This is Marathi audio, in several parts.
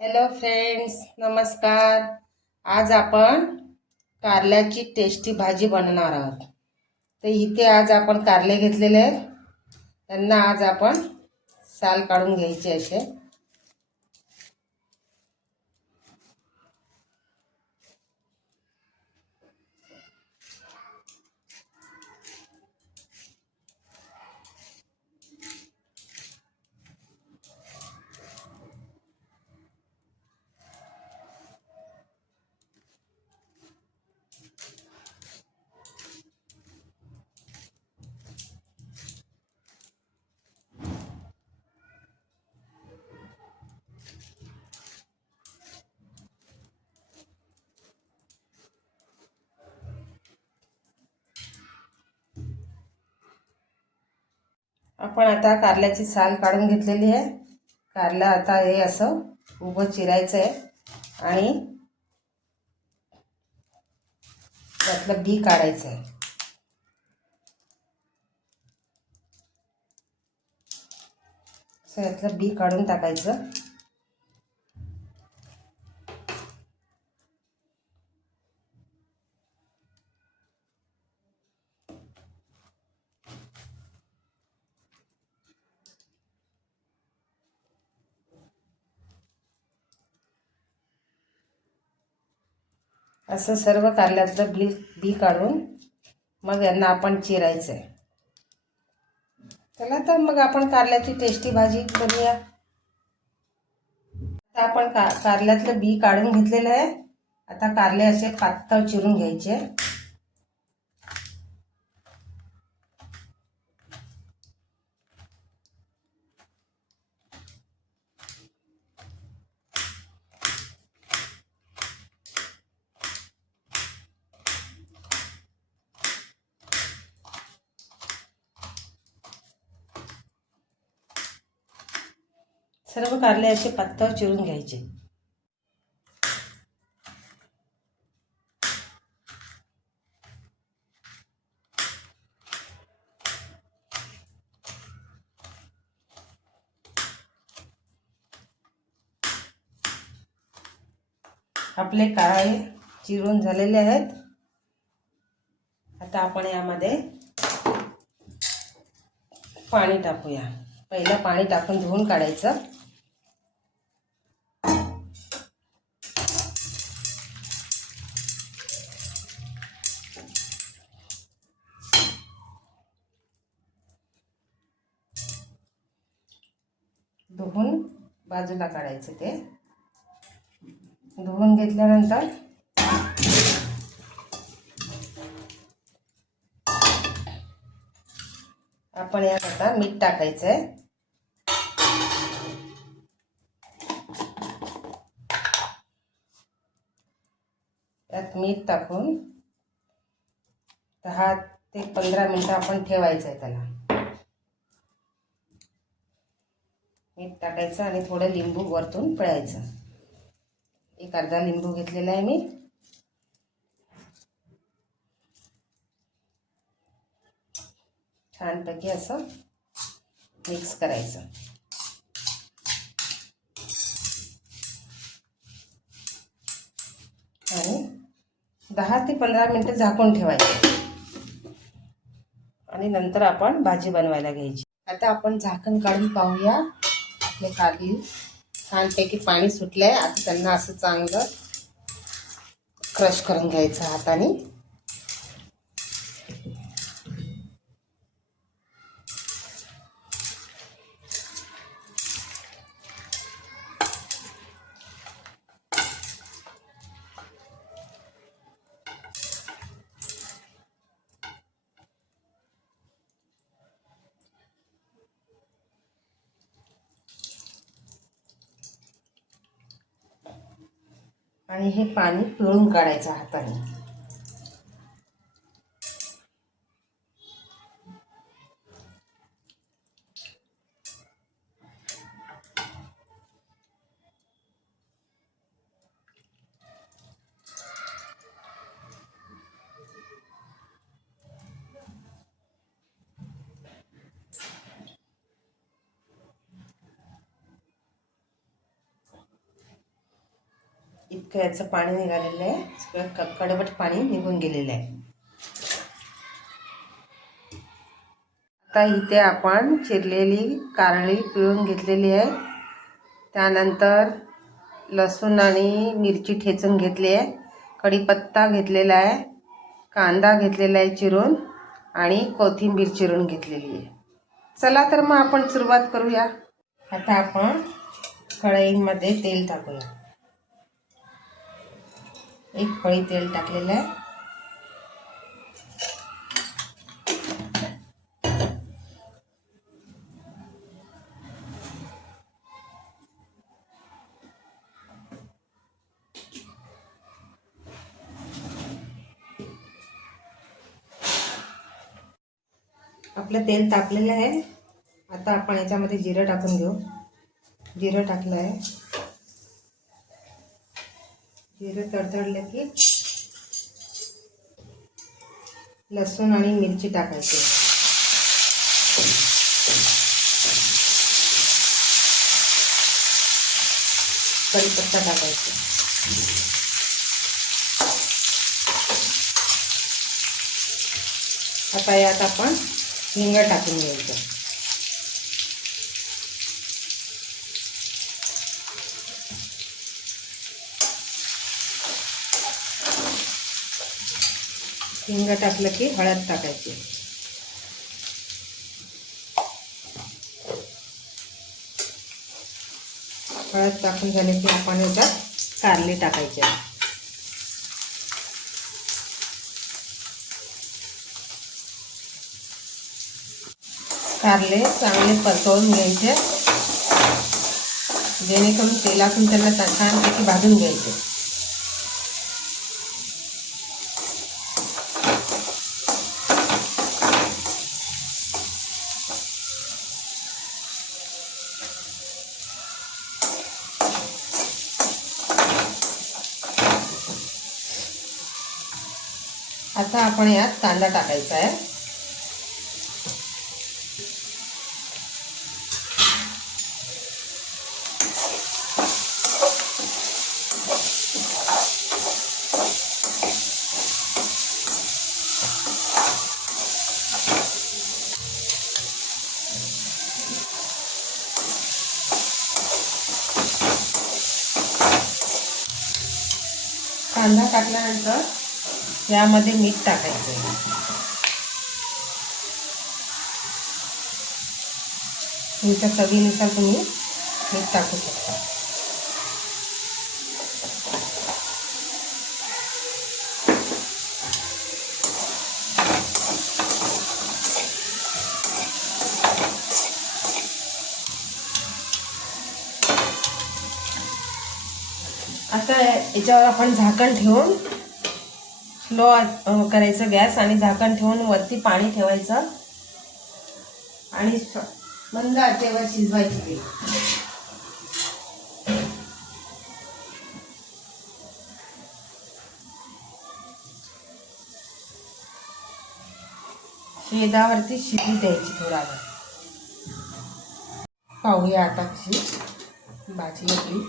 हॅलो फ्रेंड्स, नमस्कार. आज आपण कारल्याची टेस्टी भाजी बनवणार आहोत. तर इथे आज आपण कारले घेतलेले आहेत. त्यांना आज आपण साल काढून घ्यायचे असे. आपण आता कारल्याची साल काढून घेतलेली आहे. कारलं आता हे असं उभं चिरायचं आहे आणि त्यातलं बी काढायचं आहे. असं यातलं बी काढून टाकायचं. असं सर्व कारल्यातलं बी काढून मग यांना आपण चिरायचं आहे. चला तर मग आपण कारल्याची टेस्टी भाजी करूया. आता आपण कारल्यातलं बी काढून घेतलेलं आहे. आता कारले असे पातळ चिरून घ्यायचे. सर्व कारले असे पातळ चिरून घ्यायचे. आपले कारले चिरून झालेले आहेत. आता आपण यामध्ये पाणी टाकूया. पहिलं पाणी टाकून धुवून काढायचं. धुवून बाजूला काढायचं. ते धुवून घेतल्यानंतर आपण यात आता मीठ टाकायचं आहे. यात मीठ टाकून 10 ते 15 मिनिटं आपण ठेवायचं आहे. त्याला मीठ टाकायचं आणि थोडं लिंबू वरतून पिळायचं. एक अर्धा लिंबू घेतलेला आहे मी. छानपैकी असं मिक्स करायचं आणि 10 ते 15 मिनिटं झाकून ठेवायचं आणि नंतर आपण भाजी बनवायला घ्यायची. आता आपण झाकण काढून पाहूया. आपले कारले छानपैकी पाणी सुटलंय. आता त्यांना असं चांगलं क्रश करून घ्यायचं हाताने. आणि हे पाणी पिळून काढायचं हाताने. इतकं याचं पाणी निघालेलं आहे, सगळं कडवट पाणी निघून गेलेलं आहे. आता इथे आपण चिरलेली कारली पिळून घेतलेली आहे. त्यानंतर लसूण आणि मिरची ठेचून घेतली आहे. कढीपत्ता घेतलेला आहे, कांदा घेतलेला आहे चिरून, आणि कोथिंबीर चिरून घेतलेली आहे. चला तर मग आपण सुरुवात करूया. आता आपण कढईमध्ये तेल टाकूया. एक पळी तेल टाकलेलं आहे. आपलं तेल तापलेलं आहे. आता आपण याच्यामध्ये जिरं टाकून घेऊ. जिरं टाकलं आहे. जिरं तडतडलं की लसूण आणि मिरची टाकायची. कढीपत्ता टाकायचा. आता यात आपण हिंग टाकून घ्यायचं. हिंग टाकलं की हळद टाकायची. हळद टाकून झाले की आपण याच्यात कारले टाकायचे. कारले चांगले परतवून घ्यायचे, जेणेकरून तेलातून त्यांना छानपैकी भाजून घ्यायचे. आता आपण यात कांदा टाकायचा आहे. कांदा टाकल्यानंतर यामध्ये मीठ टाकायचं आहे. तुमच्या चवीनुसार तुम्ही मीठ टाकू शकता. आता याच्यावर आपण झाकण ठेवून स्लो करायचं गॅस, आणि झाकण ठेवून वरती पाणी ठेवायचं आणि मंद आचेवर शिजवायची ती. शेदावरती शिजू द्यायची थोडा वेळ. पाहूया आता कशी भाजी आपली.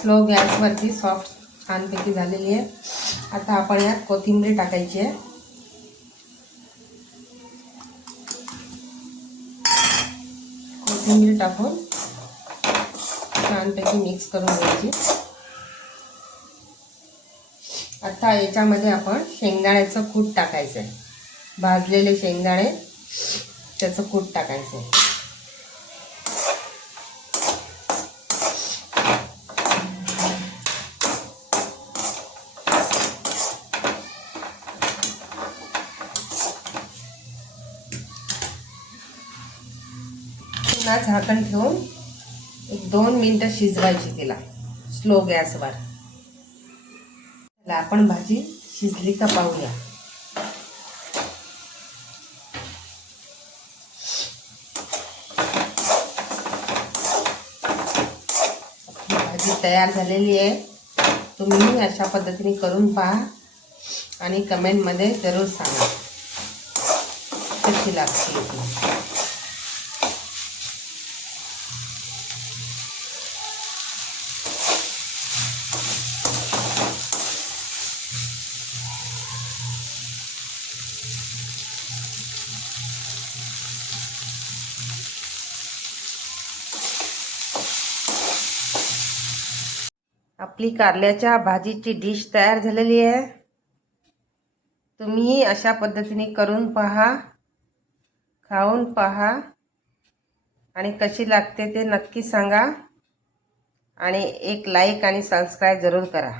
स्लो गॅसवरती सॉफ्ट छानपैकी झालेली आहे. आता आपण यात कोथिंबीर टाकायची आहे. कोथिंबीर टाकून छानपैकी मिक्स करून घ्यायची. आता याच्यामध्ये आपण शेंगदाण्याचं कूट टाकायचं आहे. भाजलेले शेंगदाणे, त्याचं कूट टाकायचं आहे. झाकण ठेवून 1-2 मिनिटं शिजवायची तिला स्लो गॅसवर. आपण भाजी शिजली का पाहूया. भाजी तयार झालेली आहे. तुम्ही अशा पद्धतीने करून पहा. आणि कमेंटमध्ये जरूर सांगा कशी लागते ती. आपली कारल्याच्या भाजीची डिश तयार झालेली आहे. तुम्ही अशा पद्धतीने करून पहा, खाऊन पहा आणि कशी लागते ते नक्की सांगा आणि एक लाईक आणि सबस्क्राईब जरूर करा.